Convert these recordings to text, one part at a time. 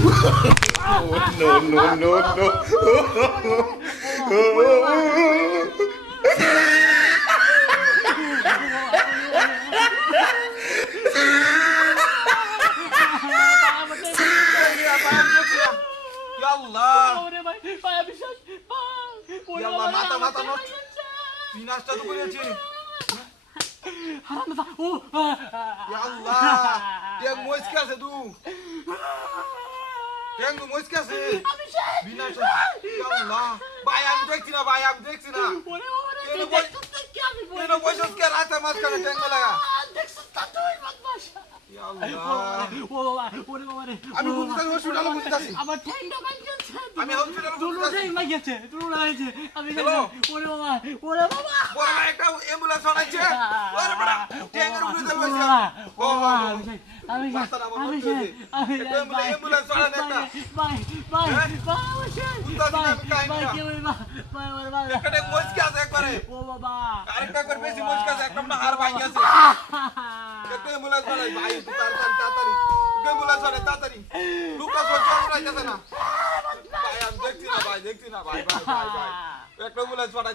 No, no, no, no. মাথা নষ্ট তুই নাস্তা তো করেছি হারাম দা ও আল্লাহ টেং মইস কাছে তু টেং নু মইস কাছে বিনাশ আল্লাহ ভাই আমি দেখছি না ওরে ওরে কেন পয়সা কে রাতে মাছ কানে টেং লাগা দেখছিস তা তুই বদমাশ আল্লাহ ও বাবা ওরে বাবা রে আমি হসপিটালে বুঝতাছি আমার ঠ্যাংটা ভাঙছে আমি হসপিটালে দুটো বুঝতাছি ঠ্যাং ভাঙছে দুটো ভাঙছে আমি হ্যালো? ওরে বাবা বড় ভাই একটা অ্যাম্বুলেন্স আনাইছে ওরে বড় টেং এর উপরে চলছে ও আমি অ্যাম্বুলেন্স আনাই একটা ভাই একটা মইস কাছে একবারে ও বাবা আরেকটা করে বেশি মইস কাছে একটা না হার ভাঙ গেছে একটা অ্যাম্বুলেন্স আনাই ভাই তাড়াতাড়ি অ্যাম্বুলেন্স আনাই তাড়াতাড়ি লুকা সহ্য করাইতেছে না ভাই আমি দেখছি না ভাই একটা অ্যাম্বুলেন্স আনাই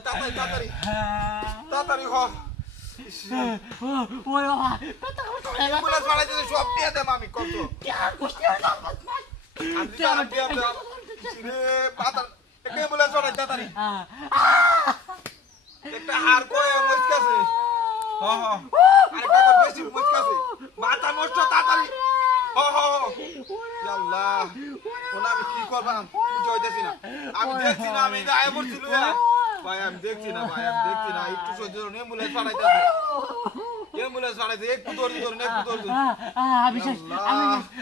তাড়াতাড়ি হ ওরে বাবা অ্যাম্বুলেন্স আনাইতে সব দিয়ে দেব আমি কত রে পাতা একটা অ্যাম্বুলেন্স আনাই তাড়াতাড়ি একটা হার কই মইস কাছে আরেকটা করে বেশি মইস কাছে মাথা নষ্ট তাড়াতাড়ি আল্লাহ ওনা আমি কি করবাম বুঝতে হইতাছি না আমি দেখছি না আমি আয় পড়ছি লুয়া ভাই আমি দেখছি না একটু সহ্য করুন অ্যাম্বুলেন্স পাঠাইতেছে একটু দৌড়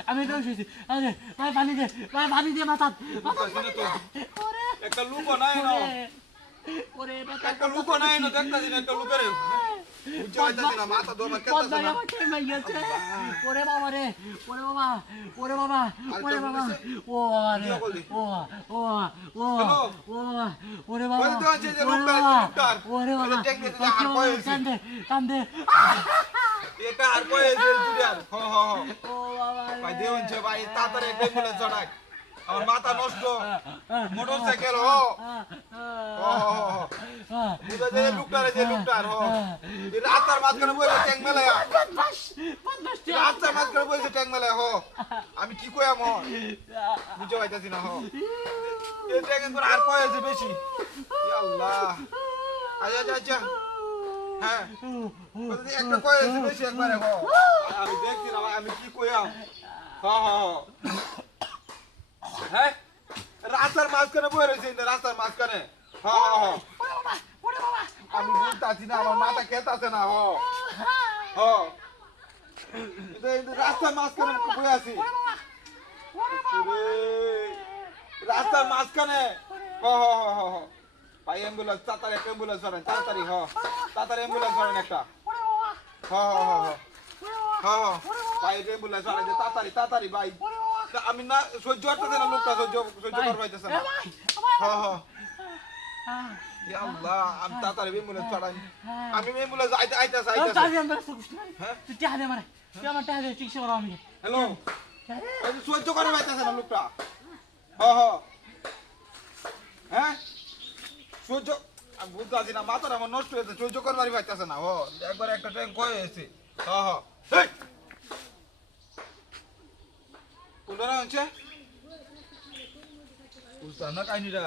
আমি তো শুয়েছি আরে ভাই পানি দে মাথা একটা লুকো নাই না ওরে একটা লুকো নাই না দেখতাছি না একটা লুকেরে বুঝতে হইতাছি না মাথা দৌড় কেতাছে না ওরে বাবা রে ওরে বাবা ও বাবা রে ও বাবা ওরে বাবা বলতে আছে যে লুকটার ওরে বাবা কান্দে এটা আর কই যে দুরিয়ার ও বাবা ভাই দেউনছে ভাই তাড়াতাড়ি একটা অ্যাম্বুলেন্স চড়াই আমার মাথা নষ্ট মোটরসাইকেল বুঝা যে লুকটার এই রাস্তার মাঝখানে বসে ট্যাঙ্ক মেলায়া রাস্তার মাঝখানে বসে ট্যাঙ্ক মেলায়া আমি কি কইয়াম বুঝতে পাইতাছি না এই ট্যাঙ্ক করে আর কই আছে বেশি ইয়া আল্লাহ আচ্ছা হ্যাঁ একটা কই আছে বেশি একবারে আমি দেখছি না ভাই আমি কি কইয়াম হ্যাঁ রাস্তার মাঝখানে বয়ে রয়েছে রাস্তার মাঝখানে আমি বুঝতেছি না আমার মাথা খেতাছে না রাস্তার মাঝখানে বয়ে আছি রাস্তার মাঝখানে ভাই অ্যাম্বুলেন্স তাড়াতাড়ি একটা অ্যাম্বুলেন্স করেন তাড়াতাড়ি অ্যাম্বুলেন্স করেন একটা ভাই অ্যাম্বুলেন্স করেন তাড়াতাড়ি ভাই আমি না সহ্য করতেছে না লোকটা সহ্য করবাইতেছে না ইয়া আল্লাহ আমি তাড়াতাড়ি অ্যাম্বুলেন্স চড়াই আমি অ্যাম্বুলেন্স আইতাছে তুই টাকা দে আমারে তুই আমার টাকা দে চিকিৎসা করাও আমি হ্যালো সহ্য করবাইতেছে না লোকটা হ্যাঁ সহ্য আমি বুঝতে পারছি না মাথাটা আমার নষ্ট হয়েছে সহ্য করবারই পাইতেছে না একবার একটা ট্যাঙ্ক কয়ে এসে কোনটা হচ্ছে বুঝতাম না কাহিনীটা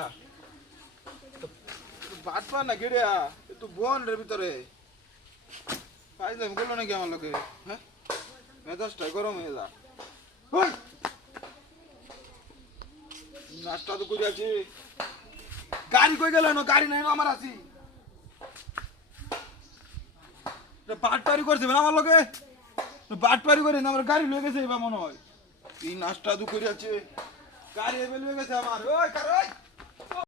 বাট পা না গেড়ে একটু বনের ভিতরে পাইলাম গেল নাকি আমার লোকে হ্যাঁ মেজাজটাই গরম হয়ে যা নাস্তা তো করে আছি গাড়ি কই গেল না গাড়ি নাই না আমার আছি বাটপারি করছে না আমার লোকে বাটপারি করে না আমার গাড়ি লয়ে গেছে এবার মনে হয় এই নাস্তা তো করে আছে গাড়ি এবে লয়ে গেছে আমার ওই কার ওই